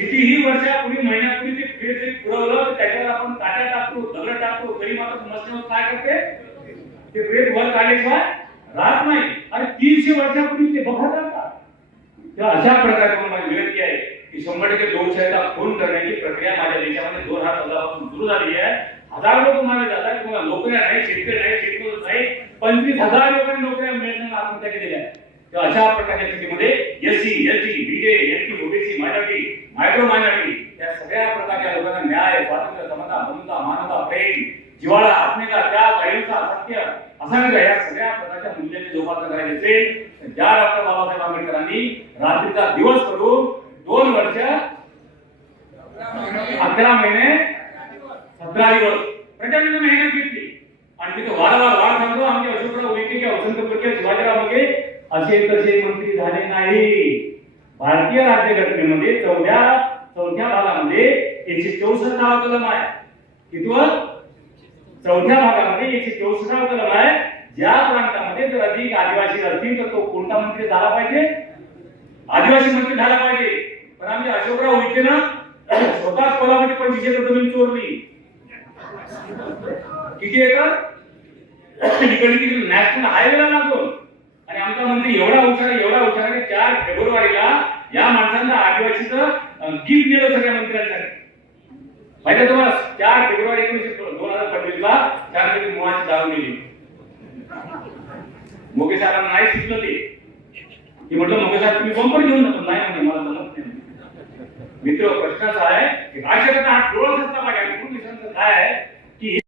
कितीही वर्षापूर्वी महिन्यापूर्वी ते फीड ते पुरवलं त्याच्यावर आपण काट्या टाकतो दगड टाकतो तरी मात्र मशीन काय करते? ते प्रेत वर काढल्याशिवाय राहत नाही. आणि तीनशे वर्षापूर्वी ते बघत राहतात. तर अशा प्रकारे माझी विनंती आहे की शंभर टक्के लोकशाहीचा फोन करण्याची प्रक्रिया माझ्या देशामध्ये दोन हजार चौदापासून सुरू झाली आहे. हजार लोक मागे जातात तुम्हाला नोकऱ्या नाही शेतकरी नाही शेतकरी नाही पंचवीस हजार लोकांनी नोकऱ्या मिळत नाही आत्महत्या केलेल्या आहेत तर अशा प्रकारच्या स्थितीमध्ये प्रकारच्या लोकांना न्याय, स्वातंत्र्य, समता बंधुता मानवता, प्रेम जिवाळा आत्मिका त्याग, अहिंसा, सत्य, असंख्य या सगळ्या प्रकारच्या मूल्यांची जोपासना करायची. असेल तर ज्या डॉक्टर बाबासाहेब आंबेडकरांनी रात्रीचा दिवस करून दोन वर्ष अकरा महिने, सतरा दिवस प्रचंड मेहनत घेतली. आणि तिथे वारंवार वार सांगतो, आमचे अशोकराव किंवा वसंत शिवाजीराव असे तसे मंत्री झाले नाही. भारतीय राज्यघटनेमध्ये चौथ्या चौथ्या भागामध्ये एकशे चौसष्टावा कलम आहे. किंवा चौथ्या भागामध्ये एकशे चौसष्टावा कलम आहे. ज्या प्रांतामध्ये जर अधिक आदिवासी असतील तर तो कोणता मंत्री झाला पाहिजे? आदिवासी मंत्री झाला पाहिजे. पण आम्ही अशोकराव ना स्वतःच कोल्हापूर पण विशेष जमीन चोरली. किती एकर? इकडे तिकडे नॅशनल हायवेला लागून. आणि आमचा मंत्री एवढा हुशार एवढा हुशार आहे चार फेब्रुवारीला या माणसांना आदिवासीचं गिफ्ट दिलं सगळ्या मंत्र्यांसाठी माहिती तुम्हाला? चार फेब्रुवारी एकोणीशे दोन हजार पंचवीस ला चार पैकी मुळाची दारू दिली मोगे साहेबांना नाही शिकलं ते. की म्हटलं मोगे साहेब तुम्ही बंपर घेऊन जातो नाही म्हणजे मला जमत नाही. मित्र प्रश्न असा आहे की राजकारणात हा डोळस सत्ता पाहिजे काय आहे? की